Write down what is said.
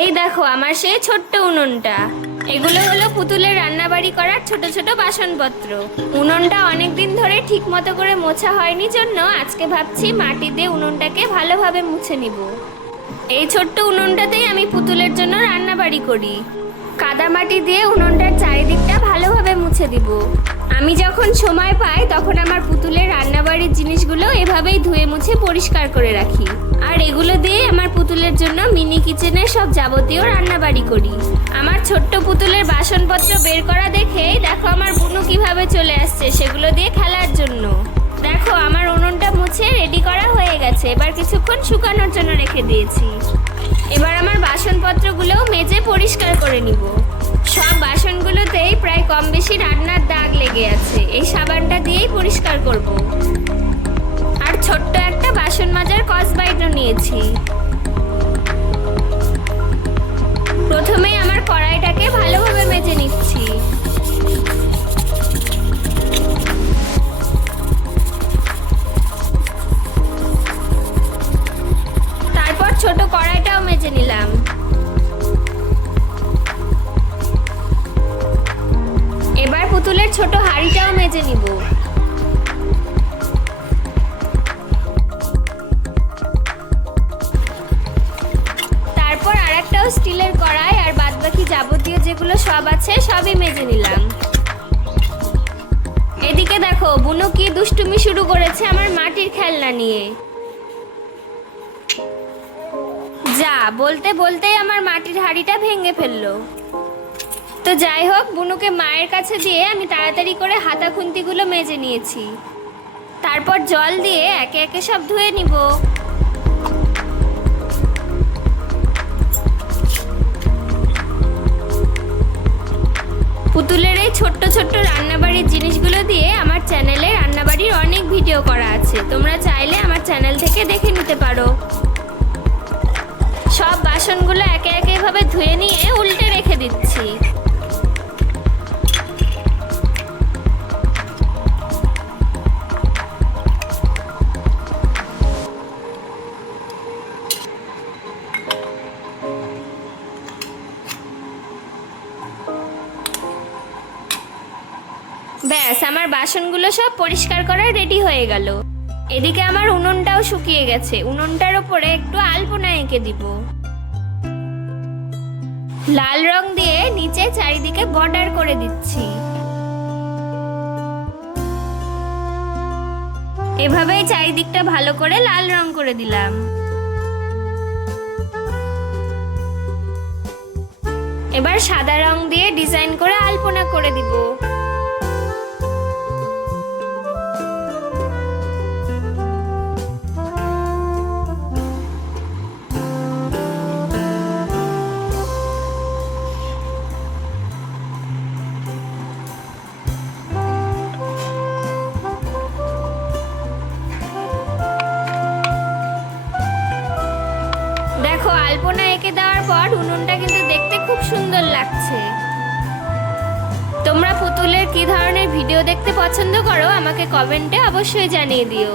এই দেখো আমার সেই ছোট্ট উনুনটা। এগুলো হলো পুতুলের রান্নাবাড়ি করার ছোট ছোট বাসনপত্র। উনুনটা অনেকদিন ধরে ঠিক মতো করে মোছা হয়নি জন্য আজকে ভাবছি মাটি দিয়ে উনুনটাকে ভালোভাবে মুছে নিব। এই ছোট্ট উনুনটাতেই আমি পুতুলের জন্য রান্নাবাড়ি করি। কাদা মাটি দিয়ে উনুনটার চারিদিকটা ভালোভাবে মুছে দিব। আমি যখন সময় পাই তখন আমার পুতুলের রান্নাবাড়ির জিনিসগুলো এভাবেই ধুয়ে মুছে পরিষ্কার করে রাখি। আর এগুলো দিয়ে আমার পুতুলের জন্য মিনি কিচেনের সব যাবতীয় রান্নাবাড়ি করি। আমার ছোট্ট পুতুলের বাসনপত্র বের করা দেখেই দেখো আমার বুনু কিভাবে চলে আসছে সেগুলো দিয়ে খেলার জন্য। দেখো আমার উনুনটা মুছে রেডি করা হয়ে গেছে, এবার কিছুক্ষণ শুকানোর জন্য রেখে দিয়েছি। এবার আমার বাসনপত্রগুলোও মেজে পরিষ্কার করে নিব। সব বাসনগুলোতেই প্রায় কম বেশি রান্নার দাগ লেগে আছে, এই সাবানটা দিয়েই পরিষ্কার করব। আর ছোট্ট একটা বাসন মাজার কসবাইটও নিয়েছি। প্রথমে আমার কড়াইটাকে ভালোভাবে মেজে নিচ্ছি। তারপর ছোট কড়াইটাও মেজে নিলাম। এবার পুতুলের ছোট হাঁড়িটাও মেজে নিব। তারপর আরেকটাও স্টিলের কড়াই আর বাদবাকি যাবতীয় যেগুলো সব আছে সবই মেজে নিলাম। এদিকে দেখো বুনু কি দুষ্টুমি শুরু করেছে আমার মাটির খেলনা নিয়ে। যা বলতে বলতেই আমার মাটির হাঁড়িটা ভেঙে ফেললো। তো যাই হোক, বুনুকে মায়ের কাছে দিয়ে আমি তাড়াতাড়ি করে হাতা খুন্তিগুলো মেজে নিয়েছি। তারপর জল দিয়ে একে একে সব ধুয়ে নিব। পুতুলের এই ছোট্ট ছোট্ট রান্নাবাড়ির জিনিসগুলো দিয়ে আমার চ্যানেলে রান্নাবাড়ির অনেক ভিডিও করা আছে, তোমরা চাইলে আমার চ্যানেল থেকে দেখে নিতে পারো। সব বাসনগুলো একে একে এভাবে ধুয়ে নিয়ে উল্টে রেখে দিচ্ছি। ব্যাস আমার বাসনগুলো সব পরিষ্কার করা রেডি হয়ে গেল। এদিকে আমার উনুনটাও শুকিয়ে গেছে, উনুনটার ওপরে একটু আলপনা এঁকে দিব। লাল রং দিয়ে নিচে চারিদিকে বর্ডার করে দিচ্ছি। এভাবেই চারিদিকটা ভালো করে লাল রং করে দিলাম। এবার সাদা রং দিয়ে ডিজাইন করে আলপনা করে দিব। দেখো আলপনা এঁকে দেওয়ার পর উনুনটা কিন্তু দেখতে খুব সুন্দর লাগছে। তোমরা পুতুলের কি ধরনের ভিডিও দেখতে পছন্দ করো আমাকে কমেন্টে অবশ্যই জানিয়ে দিও।